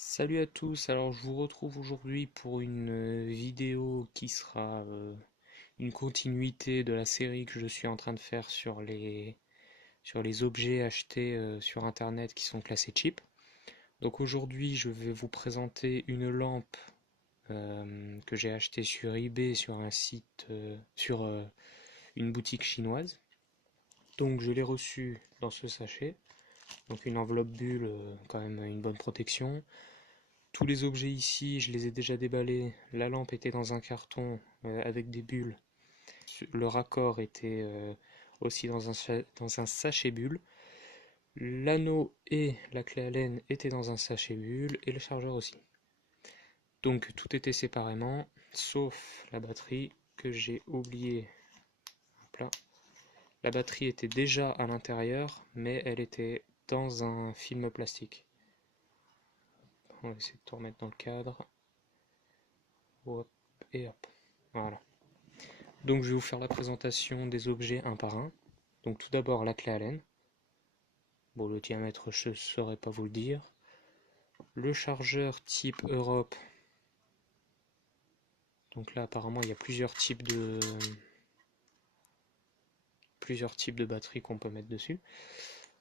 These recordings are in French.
Salut à tous, alors je vous retrouve aujourd'hui pour une vidéo qui sera une continuité de la série que je suis en train de faire sur les objets achetés sur internet qui sont classés cheap. Donc aujourd'hui je vais vous présenter une lampe que j'ai achetée sur eBay sur un site, sur une boutique chinoise. Donc je l'ai reçue dans ce sachet, donc une enveloppe bulle, quand même une bonne protection. Tous les objets ici, je les ai déjà déballés. La lampe était dans un carton avec des bulles. Le raccord était aussi dans un sachet bulle. L'anneau et la clé Allen étaient dans un sachet bulle et le chargeur aussi. Donc tout était séparément, sauf la batterie que j'ai oublié. Hop là. La batterie était déjà à l'intérieur, mais elle était dans un film plastique. On va essayer de tout remettre dans le cadre. Hop, et hop. Voilà. Donc je vais vous faire la présentation des objets un par un. Donc tout d'abord la clé Allen. Bon, le diamètre je ne saurais pas vous le dire. Le chargeur type Europe. Donc là apparemment il y a plusieurs types de batteries qu'on peut mettre dessus.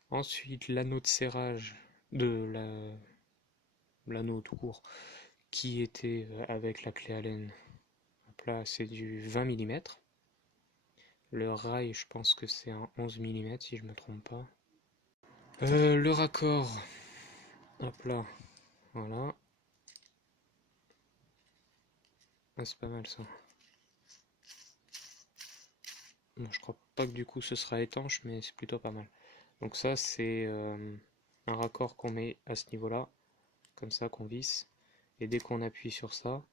Ensuite l'anneau de serrage de l'anneau tout court qui était avec la clé Allen. Hop là c'est du 20 mm. Le rail je pense que c'est un 11 mm si je ne me trompe pas. Le raccord, hop là, voilà. Ah, c'est pas mal ça. Bon, je crois pas que du coup ce sera étanche, mais c'est plutôt pas mal. Donc ça c'est un raccord qu'on met à ce niveau-là, comme ça qu'on visse. Et dès qu'on appuie sur ça,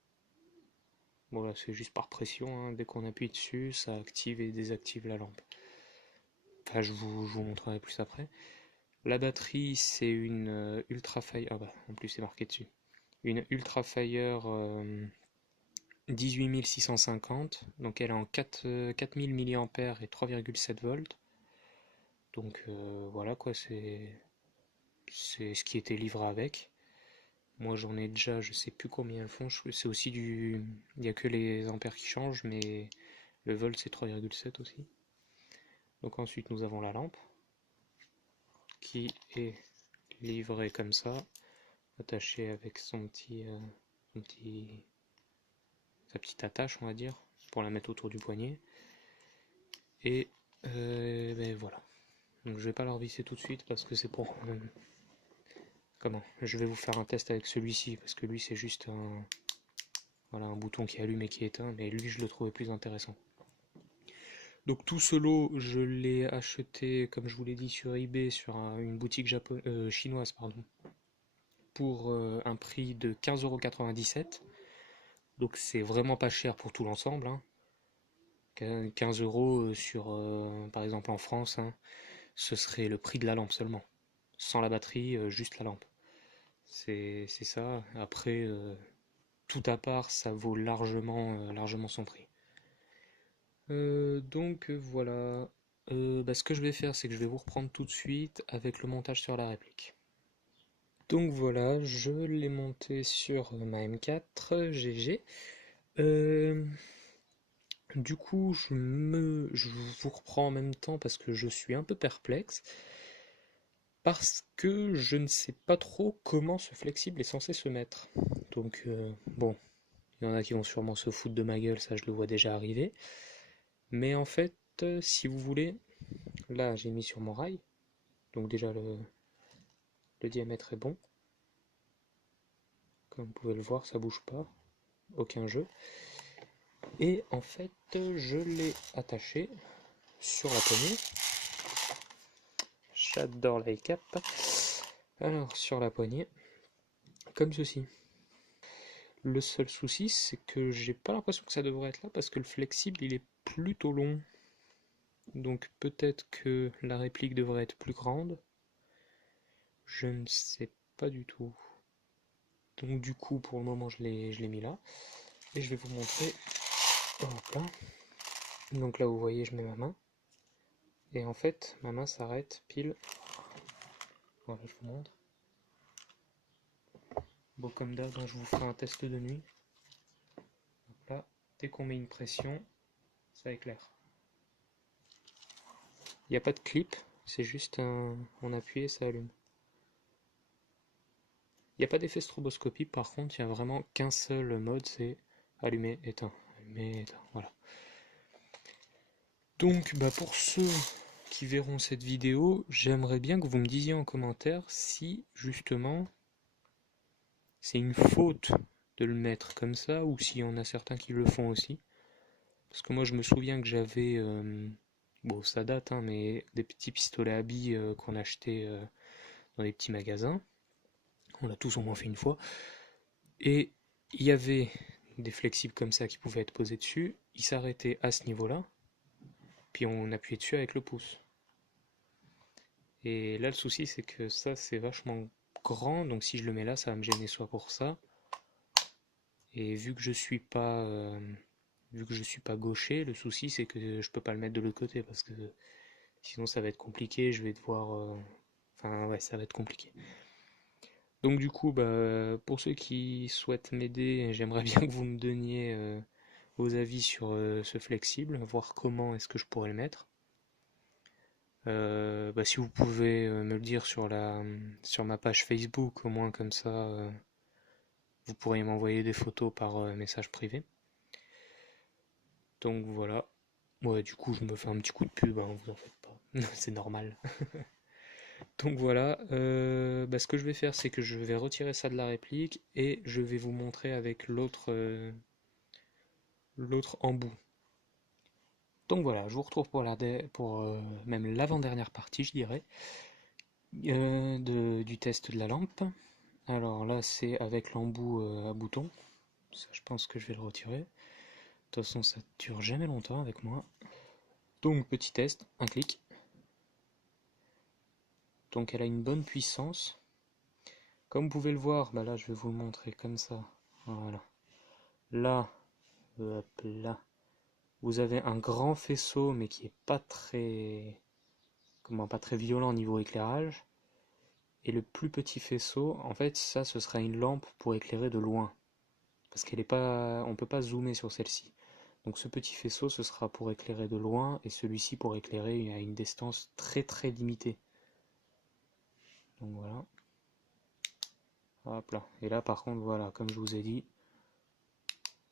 bon là c'est juste par pression, hein, dès qu'on appuie dessus, ça active et désactive la lampe. Enfin je vous montrerai plus après. La batterie c'est une Ultrafire, ah bah en plus c'est marqué dessus. Une Ultrafire 18650, donc elle est en 4000 mAh et 3,7 volts. Donc voilà quoi, c'est ce qui était livré avec. Moi j'en ai déjà, je sais plus combien elles font, c'est aussi il n'y a que les ampères qui changent, mais le volt c'est 3,7 aussi. Donc ensuite nous avons la lampe qui est livrée comme ça, attachée avec sa petite attache on va dire, pour la mettre autour du poignet. Et ben voilà. Donc je vais pas la revisser tout de suite parce que c'est pour... comment? Je vais vous faire un test avec celui-ci parce que lui c'est juste voilà, un bouton qui allume et qui éteint, mais lui je le trouvais plus intéressant. Donc tout ce lot je l'ai acheté comme je vous l'ai dit sur eBay sur une boutique chinoise pardon, pour un prix de 15,97 €. Donc c'est vraiment pas cher pour tout l'ensemble, hein. 15 € sur par exemple en France, hein, ce serait le prix de la lampe seulement. Sans la batterie, juste la lampe. C'est ça. Après, tout à part, ça vaut largement son prix. Donc voilà. Bah, ce que je vais faire, c'est que je vais vous reprendre tout de suite avec le montage sur la réplique. Donc voilà, je l'ai monté sur ma M4 GG. Du coup, je vous reprends en même temps parce que je suis un peu perplexe. Parce que je ne sais pas trop comment ce flexible est censé se mettre. Donc bon, il y en a qui vont sûrement se foutre de ma gueule, ça je le vois déjà arriver. Mais en fait, si vous voulez, là j'ai mis sur mon rail. Donc déjà le diamètre est bon. Comme vous pouvez le voir, ça bouge pas. Aucun jeu. Et en fait, je l'ai attaché sur la poignée. J'adore la cap. Alors sur la poignée, comme ceci. Le seul souci, c'est que j'ai pas l'impression que ça devrait être là parce que le flexible il est plutôt long. Donc peut-être que la réplique devrait être plus grande. Je ne sais pas du tout. Donc du coup, pour le moment, je l'ai mis là. Et je vais vous montrer. Hop là. Donc là, vous voyez, je mets ma main. Et en fait, ma main s'arrête pile. Voilà, je vous montre. Bon, comme d'hab, je vous ferai un test de nuit. Donc là, dès qu'on met une pression, ça éclaire. Il n'y a pas de clip, c'est juste on appuie et ça allume. Il n'y a pas d'effet stroboscopique, par contre, il n'y a vraiment qu'un seul mode, c'est allumer, éteint, allumer, éteint, voilà. Donc, pour ceux qui verront cette vidéo, j'aimerais bien que vous me disiez en commentaire si, justement, c'est une faute de le mettre comme ça, ou s'il y en a certains qui le font aussi. Parce que moi, je me souviens que j'avais, bon, ça date, hein, mais des petits pistolets à billes qu'on achetait dans des petits magasins. On l'a tous au moins fait une fois. Et il y avait des flexibles comme ça qui pouvaient être posés dessus. Ils s'arrêtaient à ce niveau-là. Puis on appuyait dessus avec le pouce. Et là, le souci, c'est que ça, c'est vachement grand. Donc si je le mets là, ça va me gêner soit pour ça. Et vu que je suis pas gaucher, le souci, c'est que je peux pas le mettre de l'autre côté parce que sinon, ça va être compliqué. Je vais devoir, enfin, ouais, ça va être compliqué. Donc du coup, pour ceux qui souhaitent m'aider, j'aimerais bien que vous me donniez vos avis sur ce flexible, voir comment est-ce que je pourrais le mettre. Si vous pouvez me le dire sur ma page Facebook, au moins comme ça, vous pourriez m'envoyer des photos par message privé. Donc voilà. Ouais, du coup, je me fais un petit coup de pub, hein, vous en faites pas. C'est normal. Donc voilà, ce que je vais faire, c'est que je vais retirer ça de la réplique et je vais vous montrer avec l'autre embout. Donc voilà, je vous retrouve pour même l'avant-dernière partie, je dirais, du test de la lampe. Alors là, c'est avec l'embout à bouton. Ça, je pense que je vais le retirer. De toute façon, ça dure jamais longtemps avec moi. Donc, petit test, un clic. Donc, elle a une bonne puissance. Comme vous pouvez le voir, là, je vais vous le montrer comme ça. Voilà. Là, hop là, vous avez un grand faisceau, mais qui est pas très, pas très violent au niveau éclairage. Et le plus petit faisceau, en fait, ça, ce sera une lampe pour éclairer de loin. Parce qu'elle est pas, on peut pas zoomer sur celle-ci. Donc ce petit faisceau, ce sera pour éclairer de loin, et celui-ci pour éclairer à une distance très très limitée. Donc voilà. Hop là. Et là par contre, voilà, comme je vous ai dit,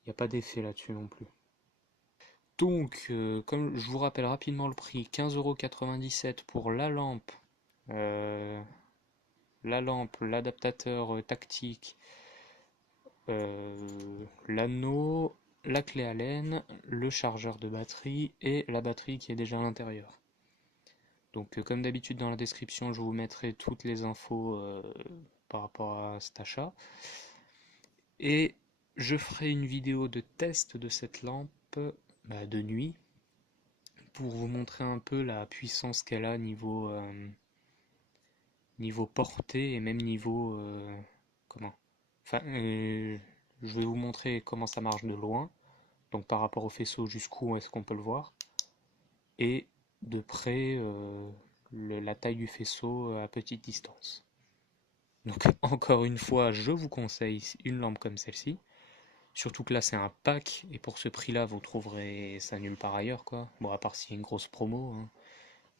il n'y a pas d'effet là-dessus non plus. Donc, comme je vous rappelle rapidement le prix, 15,97 € pour euh, la lampe, l'adaptateur tactique, l'anneau, la clé Allen, le chargeur de batterie et la batterie qui est déjà à l'intérieur. Donc comme d'habitude dans la description, je vous mettrai toutes les infos par rapport à cet achat. Et je ferai une vidéo de test de cette lampe de nuit pour vous montrer un peu la puissance qu'elle a niveau portée et même niveau comment. Enfin, je vais vous montrer comment ça marche de loin, donc par rapport au faisceau jusqu'où est-ce qu'on peut le voir, et de près la taille du faisceau à petite distance. Donc encore une fois, je vous conseille une lampe comme celle-ci. Surtout que là c'est un pack et pour ce prix-là vous trouverez ça nulle part ailleurs quoi. Bon à part s'il y a une grosse promo, hein.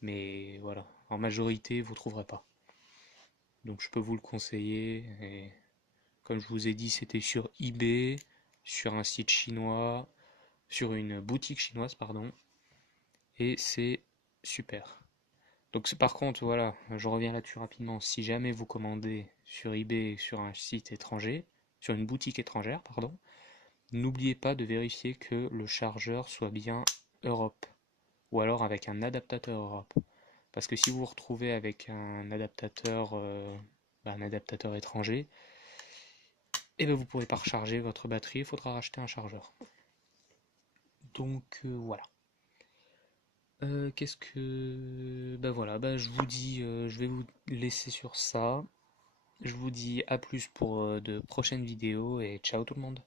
Mais voilà, en majorité vous trouverez pas. Donc je peux vous le conseiller. Et comme je vous ai dit, c'était sur eBay, sur un site chinois, sur une boutique chinoise pardon, et c'est super. Donc par contre voilà, je reviens là-dessus rapidement. Si jamais vous commandez sur eBay sur un site étranger, sur une boutique étrangère pardon, n'oubliez pas de vérifier que le chargeur soit bien Europe, ou alors avec un adaptateur Europe. Parce que si vous vous retrouvez avec un adaptateur étranger, et ben vous pouvez pas recharger votre batterie, il faudra racheter un chargeur. Donc voilà. Qu'est-ce que... Ben voilà, ben je vous dis, je vais vous laisser sur ça. Je vous dis à plus pour de prochaines vidéos et ciao tout le monde.